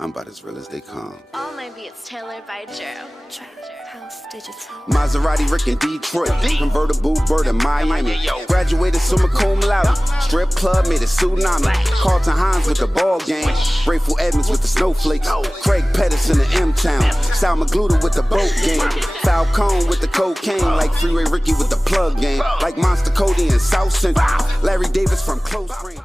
I'm about as real as they come. All my beats tailored by Joe. House Digital. Maserati Rick in Detroit. Convertible bird in Miami. Graduated summa cum laude. Strip club made a tsunami. Carlton Hines with the ball game. Grateful Edmonds with the snowflakes. Craig Pettis in the M-Town. Sal Magluta with the boat game. Falcone with the cocaine. Like Freeway Ricky with the plug game. Like Monster Cody in South Central. Larry Davis from close range.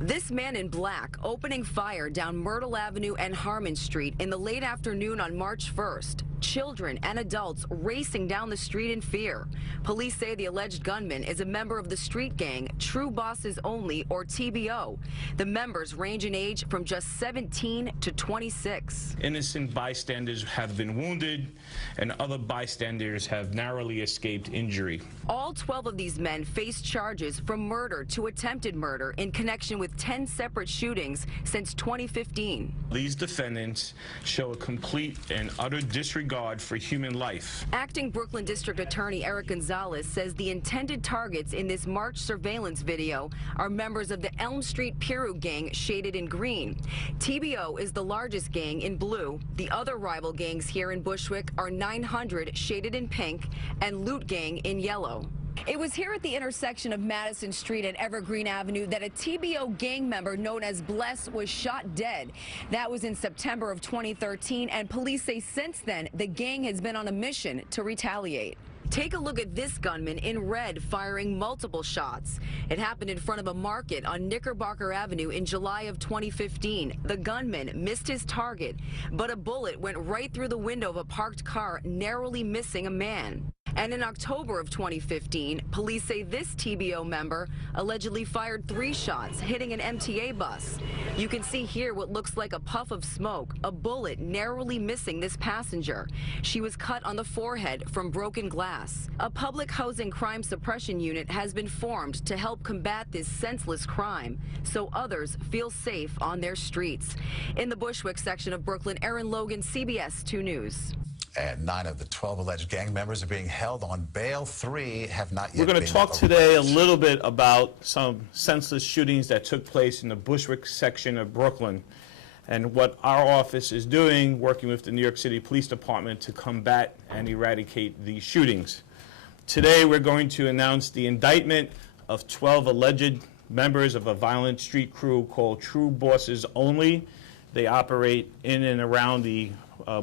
This man in black opening fire down Myrtle Avenue and Harmon Street in the late afternoon on March 1st. Children and adults racing down the street in fear. Police say the alleged gunman is a member of the street gang True Bosses Only, or TBO. The members range in age from just 17 to 26. Innocent bystanders have been wounded, and other bystanders have narrowly escaped injury. All 12 of these men face charges from murder to attempted murder in connection with 10 separate shootings since 2015. These defendants show a complete and utter disregard for human life. Acting Brooklyn District Attorney Eric Gonzalez says the intended targets in this March surveillance video are members of the Elm Street Piru gang, shaded in green. TBO is the largest gang in blue. The other rival gangs here in Bushwick are 900, shaded in pink, and Loot Gang in yellow. It was here at the intersection of Madison Street and Evergreen Avenue that a TBO gang member known as Bless was shot dead. That was in September of 2013, and police say since then the gang has been on a mission to retaliate. Take a look at this gunman in red firing multiple shots. It happened in front of a market on Knickerbocker Avenue in July of 2015. The gunman missed his target, but a bullet went right through the window of a parked car, narrowly missing a man. And in October of 2015, police say this TBO member allegedly fired 3 shots, hitting an MTA bus. You can see here what looks like a puff of smoke, a bullet narrowly missing this passenger. She was cut on the forehead from broken glass. A public housing crime suppression unit has been formed to help combat this senseless crime, so others feel safe on their streets. In the Bushwick section of Brooklyn, Erin Logan, CBS 2 News. And 9 of the 12 alleged gang members are being held on bail. 3 have not yet We're going been to talk arrested. today a little bit about some senseless shootings that took place in the Bushwick section of Brooklyn and what our office is doing, working with the New York City Police Department to combat and eradicate these shootings. Today we're going to announce the indictment of 12 alleged members of a violent street crew called True Bosses Only. They operate in and around the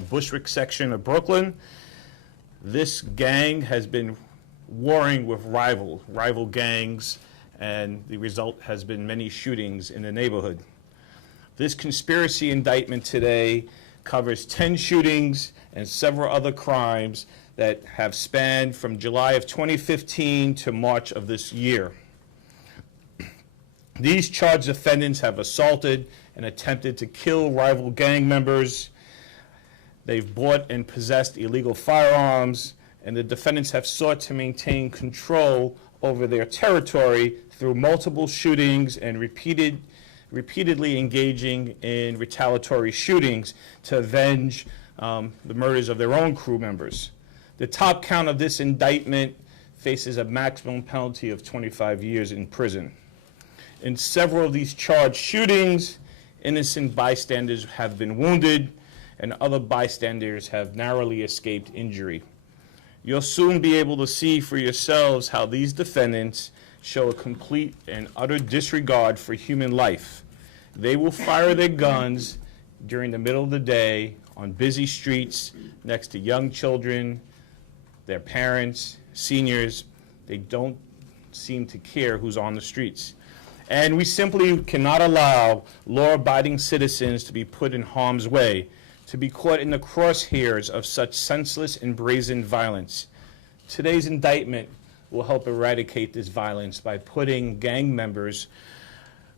Bushwick section of Brooklyn. This gang has been warring with rival gangs, and the result has been many shootings in the neighborhood. This conspiracy indictment today covers 10 shootings and several other crimes that have spanned from July of 2015 to March of this year. These charged defendants have assaulted and attempted to kill rival gang members. They've bought and possessed illegal firearms, and the defendants have sought to maintain control over their territory through multiple shootings and repeatedly engaging in retaliatory shootings to avenge the murders of their own crew members. The top count of this indictment faces a maximum penalty of 25 years in prison. In several of these charged shootings, innocent bystanders have been wounded, and other bystanders have narrowly escaped injury. You'll soon be able to see for yourselves how these defendants show a complete and utter disregard for human life. They will fire their guns during the middle of the day on busy streets next to young children, their parents, seniors. They don't seem to care who's on the streets. And we simply cannot allow law-abiding citizens to be put in harm's way, to be caught in the crosshairs of such senseless and brazen violence. Today's indictment will help eradicate this violence by putting gang members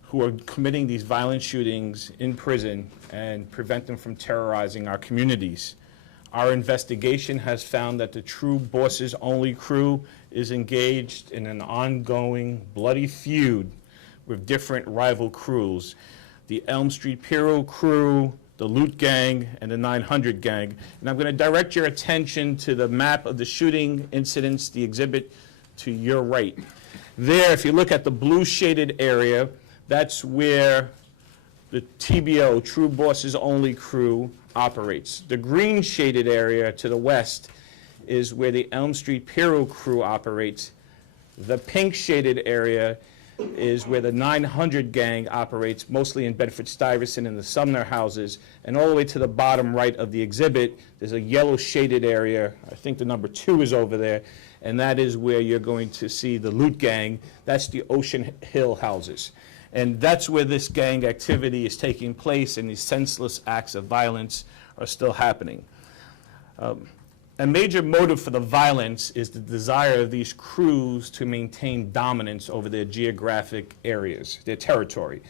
who are committing these violent shootings in prison and prevent them from terrorizing our communities. Our investigation has found that the true bosses only crew is engaged in an ongoing bloody feud with different rival crews, the Elm Street Piero crew, the Loot Gang, and the 900 Gang. And I'm going to direct your attention to the map of the shooting incidents, the exhibit to your right. There, if you look at the blue shaded area, that's where the TBO, True Bosses Only crew, operates. The green shaded area to the west is where the Elm Street Piero crew operates. The pink shaded area is where the 900 Gang operates, mostly in Bedford-Stuyvesant and the Sumner houses. And all the way to the bottom right of the exhibit, there's a yellow shaded area. I think the number 2 is over there. And that is where you're going to see the Loot Gang. That's the Ocean Hill houses. And that's where this gang activity is taking place, and these senseless acts of violence are still happening. A major motive for the violence is the desire of these crews to maintain dominance over their geographic areas, their territory.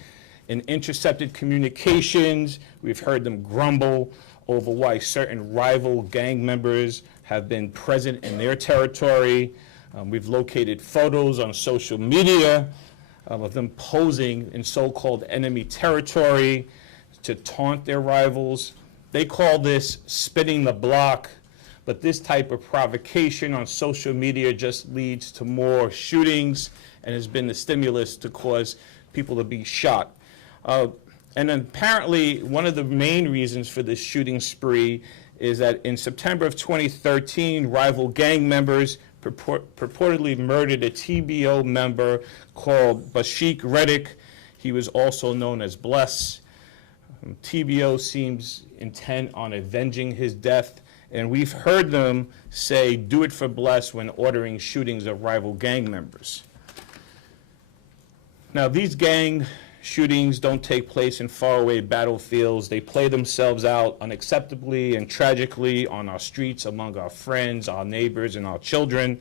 In intercepted communications, we've heard them grumble over why certain rival gang members have been present in their territory. We've located photos on social media of them posing in so-called enemy territory to taunt their rivals. They call this spinning the block, but this type of provocation on social media just leads to more shootings and has been the stimulus to cause people to be shot. And apparently, one of the main reasons for this shooting spree is that in September of 2013, rival gang members purportedly murdered a TBO member called Bashik Reddick. He was also known as Bless. TBO seems intent on avenging his death, and we've heard them say, "Do it for Bless," when ordering shootings of rival gang members. Now, these gang shootings don't take place in faraway battlefields. They play themselves out unacceptably and tragically on our streets, among our friends, our neighbors, and our children.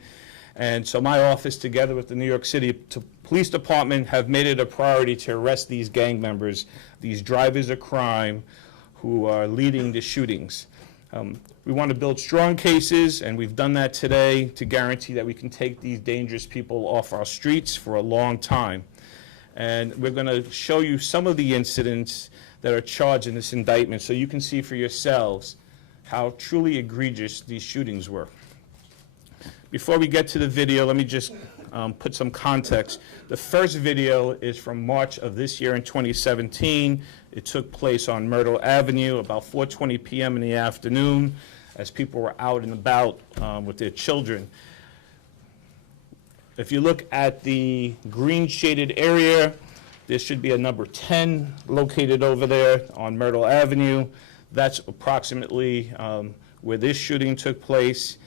And so my office, together with the New York City Police Department, have made it a priority to arrest these gang members, these drivers of crime who are leading the shootings. We want to build strong cases, and we've done that today to guarantee that we can take these dangerous people off our streets for a long time. And we're going to show you some of the incidents that are charged in this indictment so you can see for yourselves how truly egregious these shootings were. Before we get to the video, let me just put some context. The first video is from March of this year in 2017. It took place on Myrtle Avenue about 4:20 p.m. in the afternoon as people were out and about with their children. If you look at the green shaded area, there should be a number 10 located over there on Myrtle Avenue. That's approximately where this shooting took place.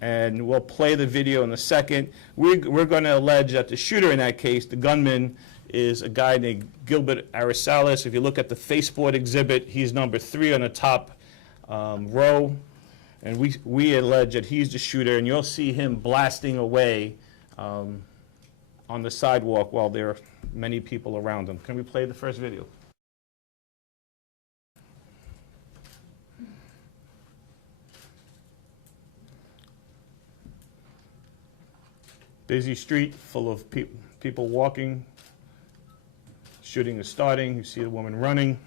And we'll play the video in a second. We're going to allege that the shooter in that case, the gunman, is a guy named Gilbert Arisalis. If you look at the Facebook exhibit, he's number 3 on the top row. And we allege that he's the shooter, and you'll see him blasting away on the sidewalk while there are many people around him. Can we play the first video? Busy street full of people walking. Shooting is starting. You see the woman running.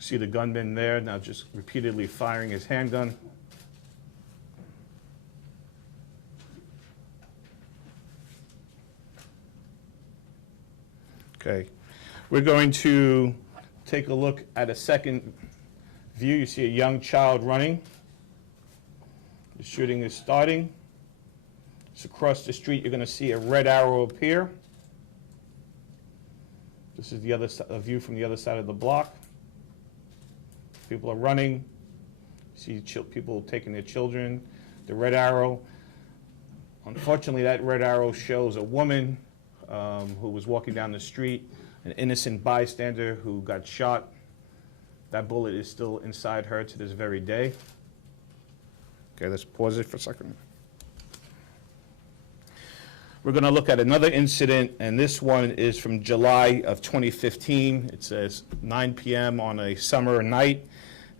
See the gunman there, now just repeatedly firing his handgun. Okay, we're going to take a look at a second view. You see a young child running. The shooting is starting. It's across the street. You're going to see a red arrow appear. This is a view from the other side of the block. People are running. See people taking their children. The red arrow. Unfortunately, that red arrow shows a woman who was walking down the street, an innocent bystander who got shot. That bullet is still inside her to this very day. Okay, let's pause it for a second. We're going to look at another incident, and this one is from July of 2015. It says 9 p.m. on a summer night.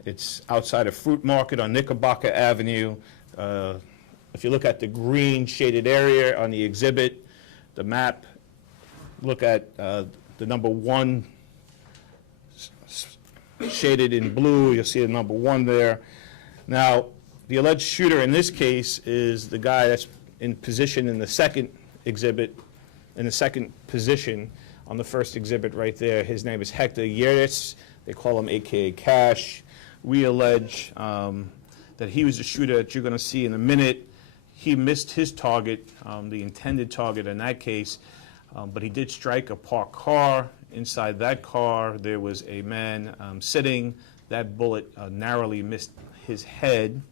It's outside a fruit market on Knickerbocker Avenue. If you look at the green shaded area on the exhibit, the map, look at the number 1 shaded in blue. You'll see the number 1 there. Now, the alleged shooter in this case is the guy that's in position in the second exhibit, in the second position on the first exhibit right there. His name is Hector Yeris. They call him AKA Cash. We allege that he was the shooter that you're going to see in a minute. He missed his target, the intended target in that case, but he did strike a parked car. Inside that car, there was a man sitting. That bullet narrowly missed his head.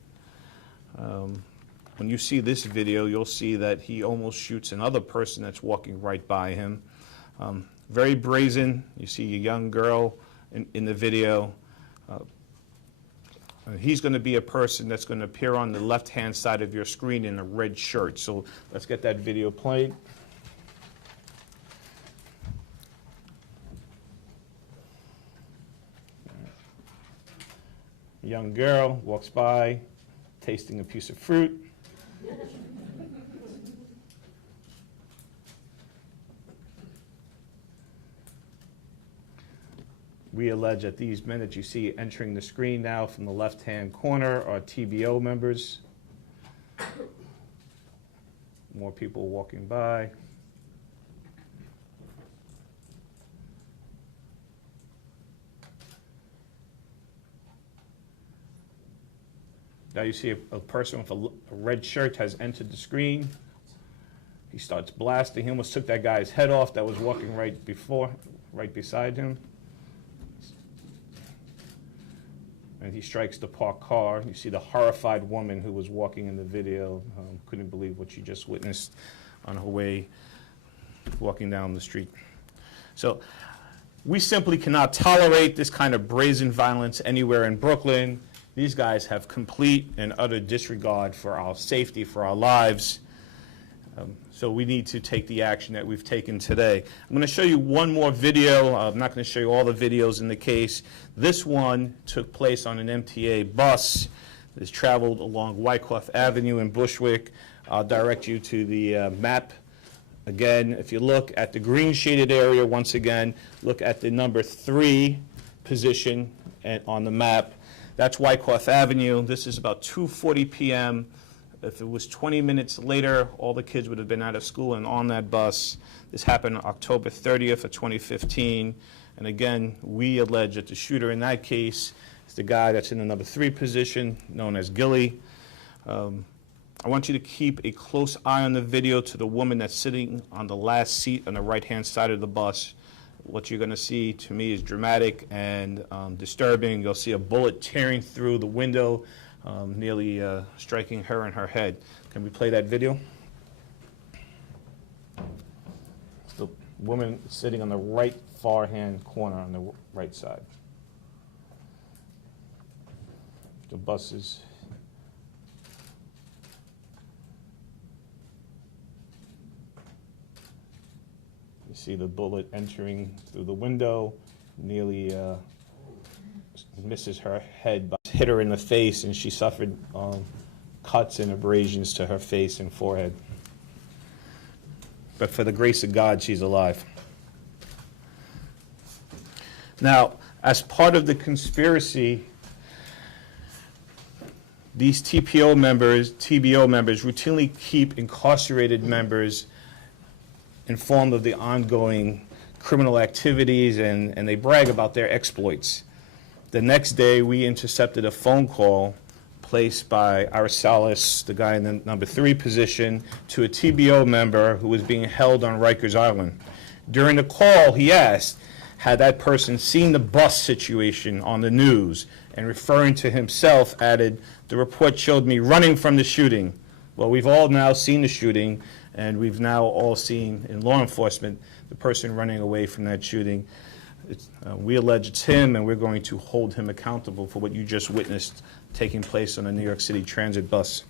When you see this video, you'll see that he almost shoots another person that's walking right by him. Very brazen. You see a young girl in the video. He's going to be a person that's going to appear on the left-hand side of your screen in a red shirt. So let's get that video played. A young girl walks by, tasting a piece of fruit. We allege that these men that you see entering the screen now from the left-hand corner are TBO members. More people walking by. Now you see a person with a red shirt has entered the screen. He starts blasting. He almost took that guy's head off that was walking right beside him. And he strikes the parked car. You see the horrified woman who was walking in the video, couldn't believe what she just witnessed on her way walking down the street. So we simply cannot tolerate this kind of brazen violence anywhere in Brooklyn. These guys have complete and utter disregard for our safety, for our lives. So we need to take the action that we've taken today. I'm going to show you one more video. I'm not going to show you all the videos in the case. This one took place on an MTA bus that traveled along Wyckoff Avenue in Bushwick. I'll direct you to the map. Again, if you look at the green shaded area, once again, look at the number 3 position on the map. That's Wyckoff Avenue. This is about 2:40 p.m. If it was 20 minutes later, all the kids would have been out of school and on that bus. This happened on October 30th of 2015. And again, we allege that the shooter in that case is the guy that's in the number 3 position, known as Gilly. I want you to keep a close eye on the video to the woman that's sitting on the last seat on the right-hand side of the bus. What you're going to see, to me, is dramatic and disturbing. You'll see a bullet tearing through the window, nearly striking her in her head. Can we play that video? It's the woman sitting on the right far-hand corner on the right side. The bus is... You see the bullet entering through the window, nearly misses her head, but hit her in the face, and she suffered cuts and abrasions to her face and forehead. But for the grace of God, she's alive. Now, as part of the conspiracy, these TBO members routinely keep incarcerated members informed of the ongoing criminal activities, and they brag about their exploits. The next day, we intercepted a phone call placed by Arasalis, the guy in the number 3 position, to a TBO member who was being held on Rikers Island. During the call, he asked, had that person seen the bus situation on the news and referring to himself added, "The report showed me running from the shooting." Well, we've all now seen the shooting, and we've now all seen in law enforcement the person running away from that shooting. We allege it's him, and we're going to hold him accountable for what you just witnessed taking place on a New York City transit bus.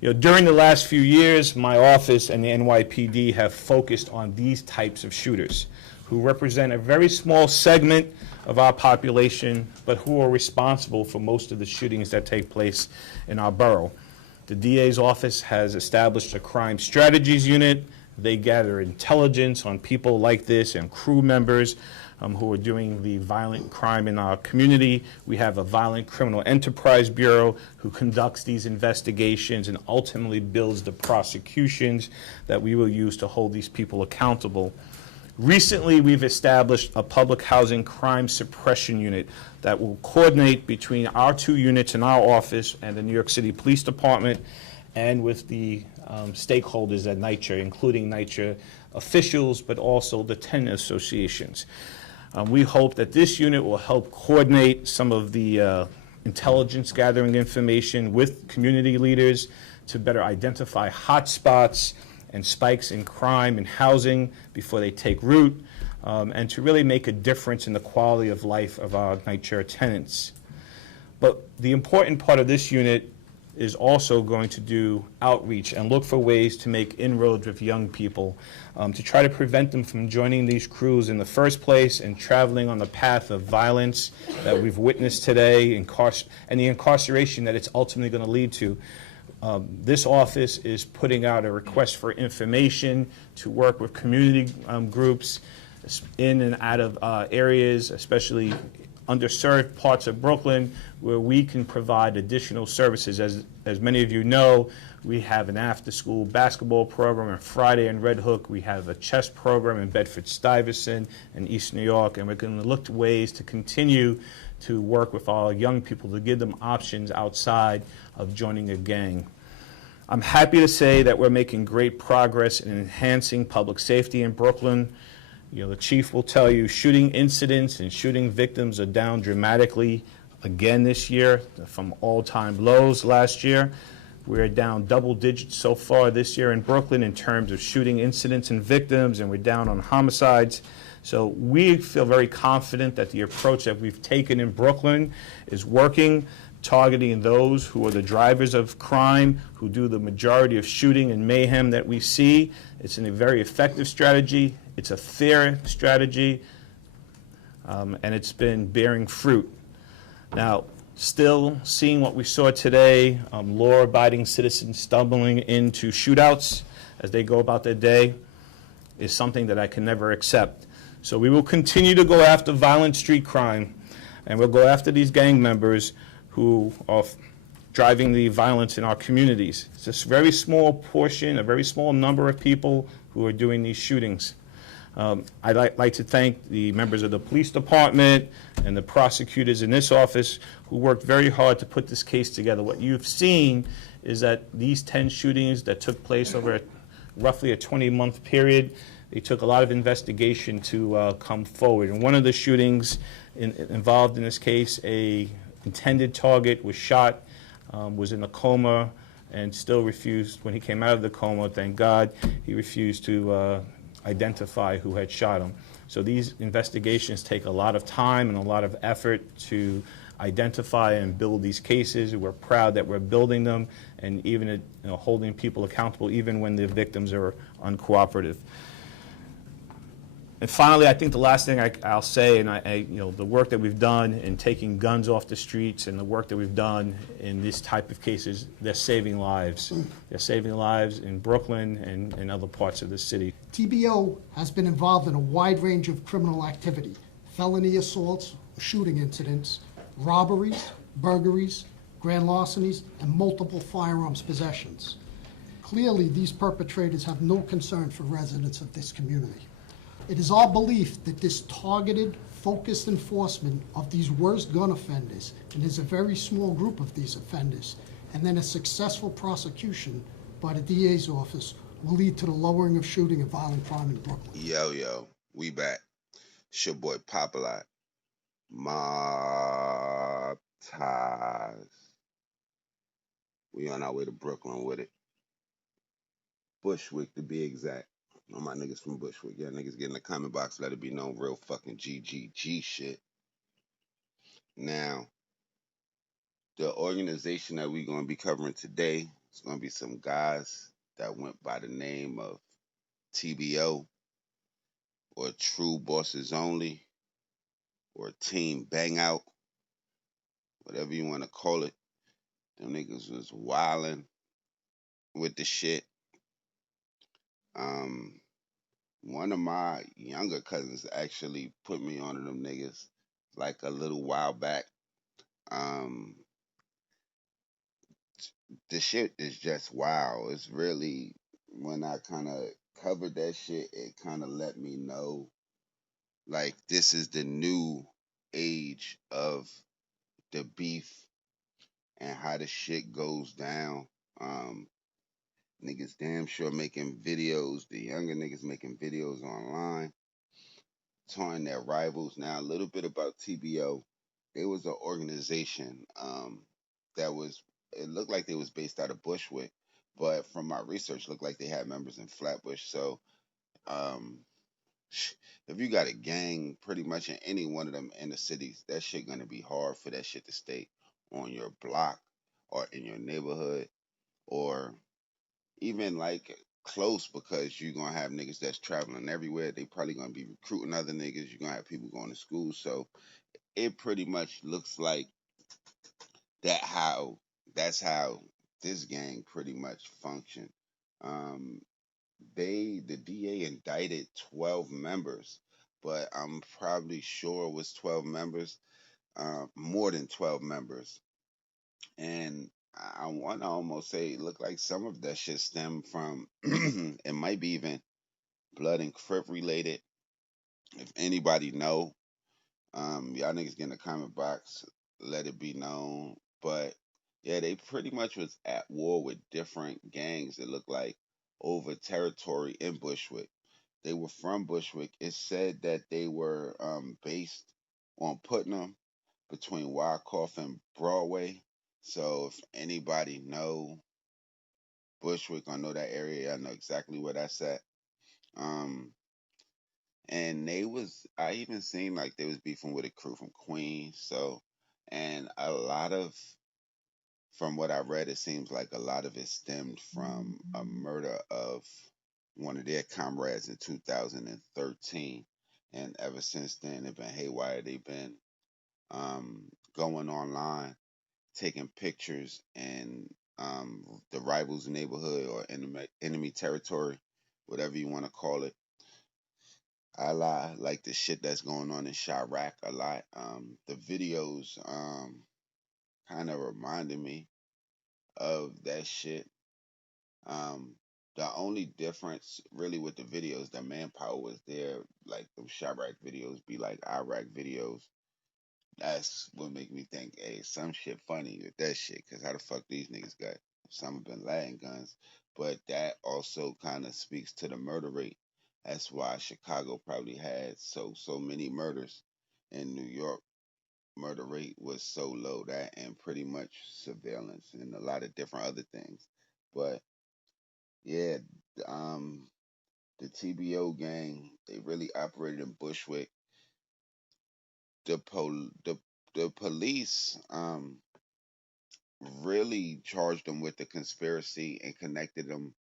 During the last few years, my office and the NYPD have focused on these types of shooters who represent a very small segment of our population, but who are responsible for most of the shootings that take place in our borough. The DA's office has established a crime strategies unit. They gather intelligence on people like this and crew members who are doing the violent crime in our community. We have a Violent Criminal Enterprise Bureau who conducts these investigations and ultimately builds the prosecutions that we will use to hold these people accountable. Recently, we've established a public housing crime suppression unit that will coordinate between our two units in our office and the New York City Police Department and with the stakeholders at NYCHA, including NYCHA officials, but also the tenant associations. We hope that this unit will help coordinate some of the intelligence gathering information with community leaders to better identify hotspots and spikes in crime and housing before they take root, and to really make a difference in the quality of life of our NYCHA tenants. But the important part of this unit is also going to do outreach and look for ways to make inroads with young people to try to prevent them from joining these crews in the first place and traveling on the path of violence that we've witnessed today and the incarceration that it's ultimately going to lead to. This office is putting out a request for information to work with community groups in and out of areas, especially underserved parts of Brooklyn, where we can provide additional services. As many of you know, we have an after-school basketball program on Friday in Red Hook. We have a chess program in Bedford-Stuyvesant and East New York, and we're going to look to ways to continue to work with our young people to give them options outside of joining a gang. I'm happy to say that we're making great progress in enhancing public safety in Brooklyn. The chief will tell you shooting incidents and shooting victims are down dramatically again this year from all-time lows last year. We're down double digits so far this year in Brooklyn in terms of shooting incidents and victims, and we're down on homicides. So we feel very confident that the approach that we've taken in Brooklyn is working, targeting those who are the drivers of crime, who do the majority of shooting and mayhem that we see. It's a very effective strategy. It's a fair strategy, and it's been bearing fruit. Now, still seeing what we saw today, law-abiding citizens stumbling into shootouts as they go about their day, is something that I can never accept. So we will continue to go after violent street crime, and we'll go after these gang members who are driving the violence in our communities. It's a very small portion, a very small number of people who are doing these shootings. I'd like to thank the members of the police department and the prosecutors in this office who worked very hard to put this case together. What you've seen is that these 10 shootings that took place over roughly a 20-month period, they took a lot of investigation to come forward. And one of the shootings involved in this case, a intended target was shot, was in a coma, and still refused, when he came out of the coma, thank God, he refused to identify who had shot him. So these investigations take a lot of time and a lot of effort to identify and build these cases. We're proud that we're building them and even holding people accountable even when the victims are uncooperative. And finally, I think the last thing I'll say, and the work that we've done in taking guns off the streets and the work that we've done in this type of cases, they're saving lives. They're saving lives in Brooklyn and other parts of the city. TBO has been involved in a wide range of criminal activity: felony assaults, shooting incidents, robberies, burglaries, grand larcenies, and multiple firearms possessions. Clearly, these perpetrators have no concern for residents of this community. It is our belief that this targeted, focused enforcement of these worst gun offenders, and there's a very small group of these offenders, and then a successful prosecution by the DA's office will lead to the lowering of shooting and violent crime in Brooklyn. Yo, we back. It's your boy Popalot. Mobb ties. We on our way to Brooklyn with it. Bushwick to be exact. All my niggas from Bushwick. Yeah, niggas get in the comment box. Let it be known real fucking GGG shit. Now, the organization that we going to be covering today is going to be some guys that went by the name of TBO or True Bosses Only or Team Bang Out, whatever you want to call it. Them niggas was wildin' with the shit. Um, One of my younger cousins actually put me onto them niggas like a little while back. Um, the shit is just wow. It's really, when I kind of covered that shit, it kind of let me know like this is the new age of the beef and how the shit goes down. Um, Niggas damn sure making videos, the younger niggas making videos online, taunting their rivals. Now, a little bit about TBO. They was an organization that was, it looked like they was based out of Bushwick, but from my research, looked like they had members in Flatbush. So, um, if you got a gang pretty much in any one of them inner cities, that shit gonna be hard for that shit to stay on your block or in your neighborhood or even like close, because you're gonna have niggas that's traveling everywhere. They probably gonna be recruiting other niggas. You're gonna have people going to school. So it pretty much looks like that how that's how this gang pretty much function. Um the DA indicted 12 members, but I'm probably sure it was 12 members, more than 12 members. And I want to almost say it looked like some of that shit stemmed from it might be even blood and crip related. If anybody know, y'all niggas get in the comment box, let it be known. But yeah, they pretty much was at war with different gangs. It looked like over territory in Bushwick. They were from Bushwick. It said that they were based on Putnam between Wyckoff and Broadway. So if anybody know Bushwick or know that area, I know exactly where that's at. Um, and they was, I even seen like they was beefing with a crew from Queens. So, and a lot of, from what I read, it seems like a lot of it stemmed from a murder of one of their comrades in 2013. And ever since then, they've been haywire. They've been going online, taking pictures in the rival's neighborhood or enemy territory, whatever you want to call it. I lie, like the shit that's going on in Chirac a lot. The videos kind of reminded me of that shit. Um, the only difference really with the videos, the manpower was there. Like them Chirac videos be like Iraq videos. That's what make me think, hey, some shit funny with that shit. Cause how the fuck these niggas got some Bin Laden guns? But that also kind of speaks to the murder rate. That's why Chicago probably had so many murders. In New York, murder rate was so low, that and pretty much surveillance and a lot of different other things. But yeah, um, the TBO gang, they really operated in Bushwick. The police really charged them with the conspiracy and connected them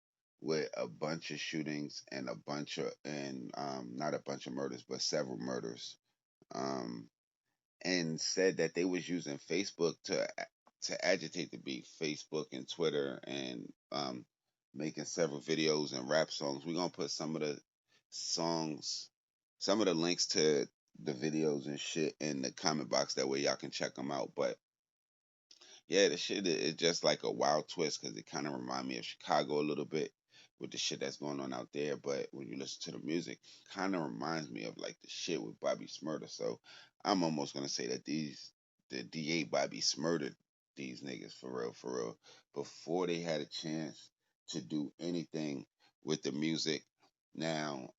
with a bunch of shootings and a bunch of, and not a bunch of murders but several murders, um and said that they was using Facebook to agitate the beef, Facebook and Twitter, and making several videos and rap songs. We're gonna put some of the songs, some of the links to the videos and shit in the comment box, that way y'all can check them out. But yeah, the shit is just like a wild twist, because it kind of remind me of Chicago a little bit with the shit that's going on out there. But when you listen to the music, kind of reminds me of like the shit with Bobby Smurder. So I'm almost gonna say that the DA Bobby Smurdered these niggas for real, before they had a chance to do anything with the music. Now,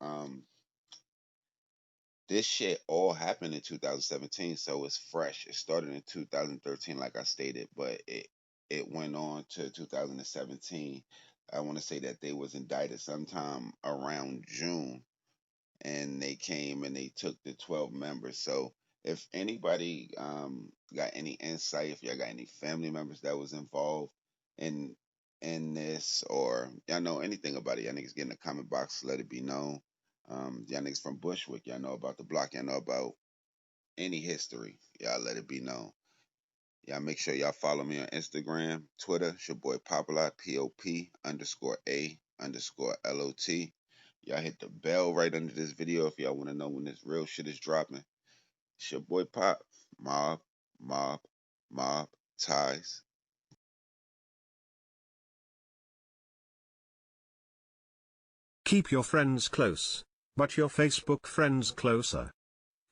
this shit all happened in 2017, so it's fresh. It started in 2013, like I stated, but it went on to 2017. I want to say that they was indicted sometime around June, and they came and they took the 12 members. So if anybody got any insight, if y'all got any family members that was involved in this, or y'all know anything about it, y'all niggas get in the comment box, let it be known. Y'all niggas from Bushwick, y'all know about the block, y'all know about any history, y'all let it be known. Y'all make sure y'all follow me on Instagram, Twitter. It's your boy Popalot, POP_A_LOT. Y'all hit the bell right under this video if y'all want to know when this real shit is dropping. It's your boy Pop, Mobb, ties. Keep your friends close, but your Facebook friends closer.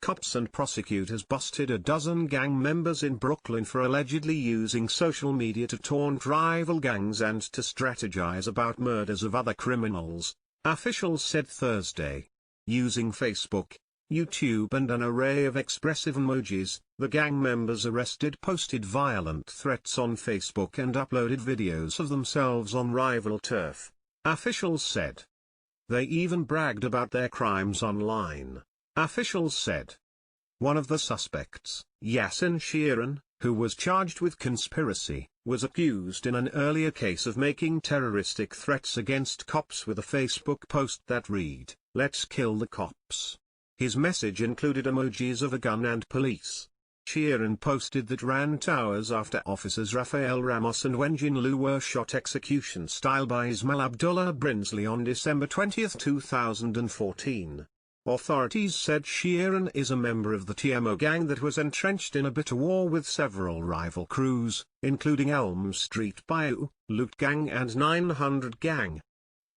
Cops and prosecutors busted a dozen gang members in Brooklyn for allegedly using social media to taunt rival gangs and to strategize about murders of other criminals, officials said Thursday. Using Facebook, YouTube and an array of expressive emojis, the gang members arrested posted violent threats on Facebook and uploaded videos of themselves on rival turf, officials said. They even bragged about their crimes online, officials said. One of the suspects, Yasin Sheeran, who was charged with conspiracy, was accused in an earlier case of making terroristic threats against cops with a Facebook post that read, "Let's kill the cops." His message included emojis of a gun and police. Sheeran posted that ran 2 hours after officers Rafael Ramos and Wenjin Liu were shot execution-style by Ismail Abdullah Brinsley on December 20, 2014. Authorities said Sheeran is a member of the TBO gang that was entrenched in a bitter war with several rival crews, including Elm Street Bayou, Loot Gang and 900 Gang.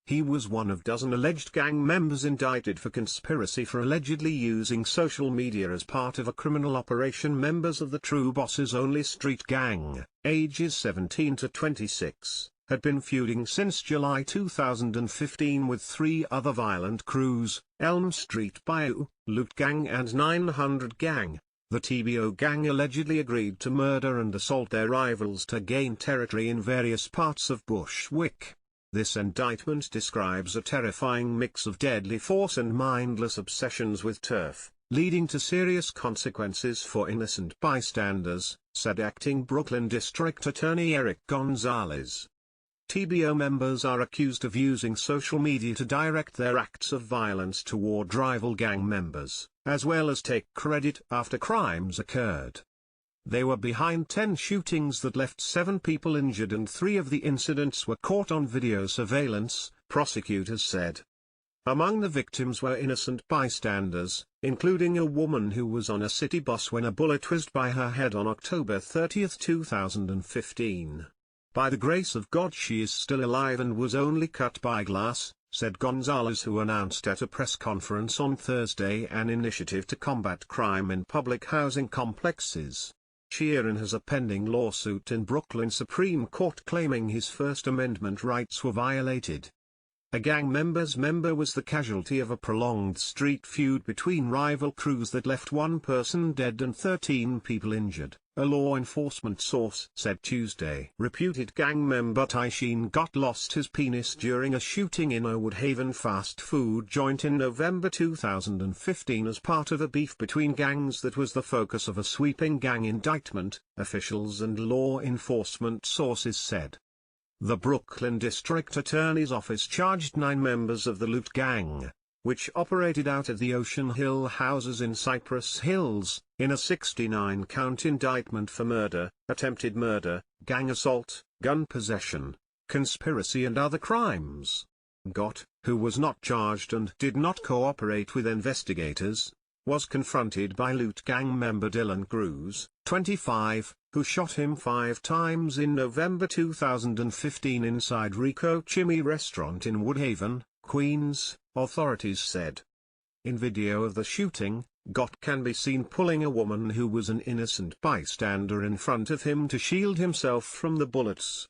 He was one of dozen alleged gang members indicted for conspiracy for allegedly using social media as part of a criminal operation. Members of the True Bosses Only Street Gang, ages 17 to 26, had been feuding since July 2015 with 3 other violent crews, Elm Street Bayou, Loot Gang and 900 Gang. The TBO gang allegedly agreed to murder and assault their rivals to gain territory in various parts of Bushwick. This indictment describes a terrifying mix of deadly force and mindless obsessions with turf, leading to serious consequences for innocent bystanders, said acting Brooklyn District Attorney Eric Gonzalez. TBO members are accused of using social media to direct their acts of violence toward rival gang members, as well as take credit after crimes occurred. They were behind 10 shootings that left 7 people injured, and 3 of the incidents were caught on video surveillance, prosecutors said. Among the victims were innocent bystanders, including a woman who was on a city bus when a bullet whizzed by her head on October 30, 2015. By the grace of God she is still alive and was only cut by glass, said Gonzalez, who announced at a press conference on Thursday an initiative to combat crime in public housing complexes. Sheeran has a pending lawsuit in Brooklyn Supreme Court claiming his First Amendment rights were violated. A gang member was the casualty of a prolonged street feud between rival crews that left 1 person dead and 13 people injured, a law enforcement source said Tuesday. Reputed gang member Tyshin got lost his penis during a shooting in a Woodhaven fast food joint in November 2015 as part of a beef between gangs that was the focus of a sweeping gang indictment, officials and law enforcement sources said. The Brooklyn District Attorney's Office charged 9 members of the Loot Gang, which operated out of the Ocean Hill houses in Cypress Hills, in a 69-count indictment for murder, attempted murder, gang assault, gun possession, conspiracy and other crimes. Gott, who was not charged and did not cooperate with investigators, was confronted by Loot Gang member Dylan Cruz, 25, who shot him 5 times in November 2015 inside Rico Chimmy restaurant in Woodhaven, Queens, authorities said. In video of the shooting, Gott can be seen pulling a woman who was an innocent bystander in front of him to shield himself from the bullets.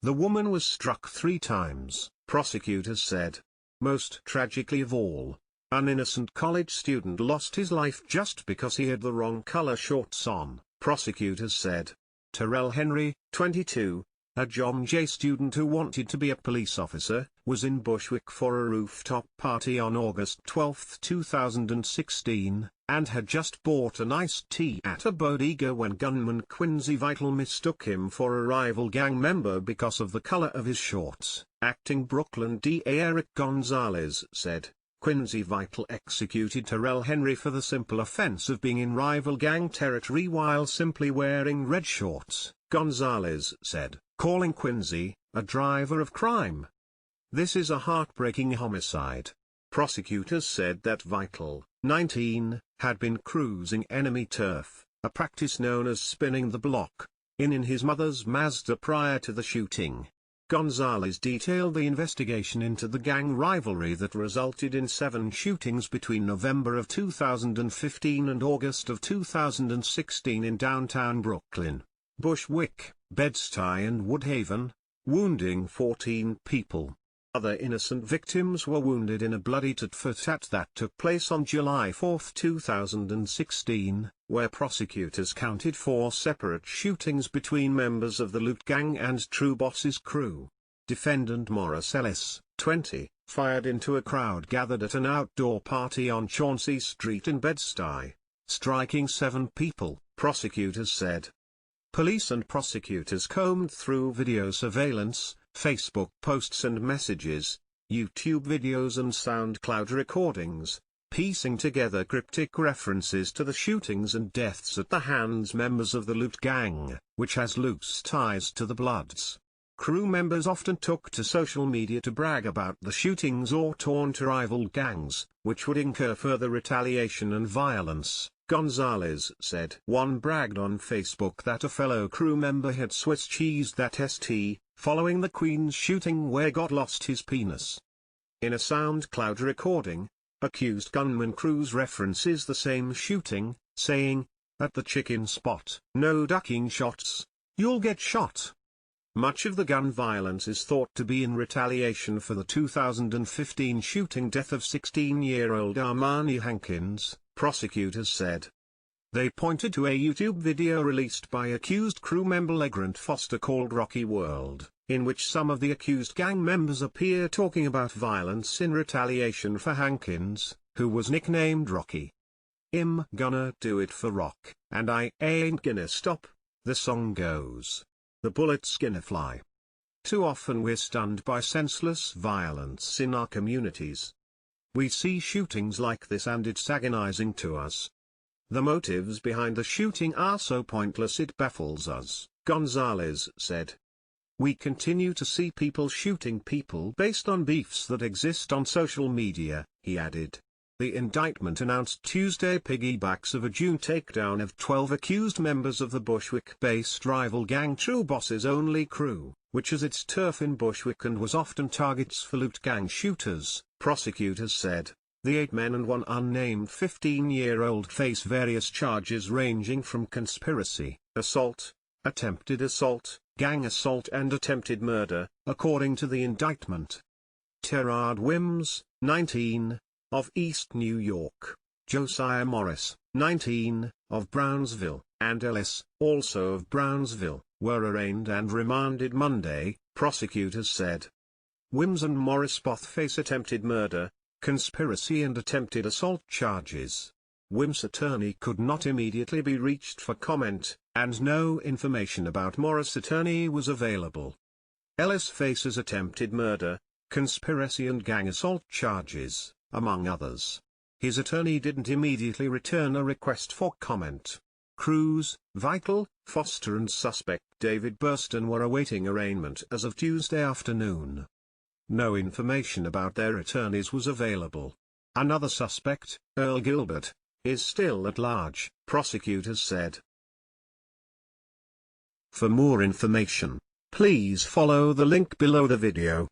The woman was struck 3 times, prosecutors said. Most tragically of all, An innocent college student lost his life just because he had the wrong color shorts on, prosecutors said. Terrell Henry, 22, a John Jay student who wanted to be a police officer, was in Bushwick for a rooftop party on August 12, 2016, and had just bought an iced tea at a bodega when gunman Quincy Vital mistook him for a rival gang member because of the color of his shorts. Acting Brooklyn DA Eric Gonzalez said, Quincy Vital executed Terrell Henry for the simple offense of being in rival gang territory while simply wearing red shorts, Gonzalez said, calling Quincy a driver of crime. This is a heartbreaking homicide. Prosecutors said that Vital, 19, had been cruising enemy turf, a practice known as spinning the block, in his mother's Mazda prior to the shooting. Gonzalez detailed the investigation into the gang rivalry that resulted in 7 shootings between November of 2015 and August of 2016 in downtown Brooklyn, Bushwick, Bed-Stuy and Woodhaven, wounding 14 people. Other innocent victims were wounded in a bloody tit-for-tat that took place on July 4, 2016, where prosecutors counted 4 separate shootings between members of the Loot Gang and True Boss's crew. Defendant Morris Ellis, 20, fired into a crowd gathered at an outdoor party on Chauncey Street in Bed-Stuy, striking 7 people, prosecutors said. Police and prosecutors combed through video surveillance, Facebook posts and messages, YouTube videos and SoundCloud recordings, piecing together cryptic references to the shootings and deaths at the hands members of the Loot Gang, which has loose ties to the Bloods. Crew members often took to social media to brag about the shootings or taunt rival gangs, which would incur further retaliation and violence, Gonzalez said. One bragged on Facebook that a fellow crew member had Swiss cheesed that ST, following the Queen's shooting where God lost his penis. In a SoundCloud recording, accused gunman Cruz references the same shooting, saying, "At the chicken spot, no ducking shots, you'll get shot." Much of the gun violence is thought to be in retaliation for the 2015 shooting death of 16-year-old Armani Hankins, prosecutors said. They pointed to a YouTube video released by accused crew member Legrant Foster called Rocky World, in which some of the accused gang members appear talking about violence in retaliation for Hankins, who was nicknamed Rocky. "I'm gonna do it for Rock, and I ain't gonna stop," the song goes. The bullets gonna fly. Too often we're stunned by senseless violence in our communities. We see shootings like this and it's agonizing to us. The motives behind the shooting are so pointless it baffles us, Gonzalez said. We continue to see people shooting people based on beefs that exist on social media, he added. The indictment announced Tuesday piggybacks of a June takedown of 12 accused members of the Bushwick-based rival gang True Boss's Only crew, which has its turf in Bushwick and was often targets for Loot Gang shooters, prosecutors said. The 8 men and 1 unnamed 15-year-old face various charges ranging from conspiracy, assault, attempted assault, gang assault and attempted murder, according to the indictment. Terrard Wims, 19, of East New York, Josiah Morris, 19, of Brownsville, and Ellis, also of Brownsville, were arraigned and remanded Monday, prosecutors said. Wims and Morris both face attempted murder, conspiracy and attempted assault charges. Wims' attorney could not immediately be reached for comment, and no information about Morris' attorney was available. Ellis faces attempted murder, conspiracy and gang assault charges, among others. His attorney didn't immediately return a request for comment. Cruz, Vital, Foster and suspect David Burston were awaiting arraignment as of Tuesday afternoon. No information about their attorneys was available. Another suspect, Earl Gilbert, is still at large, prosecutors said. For more information, please follow the link below the video.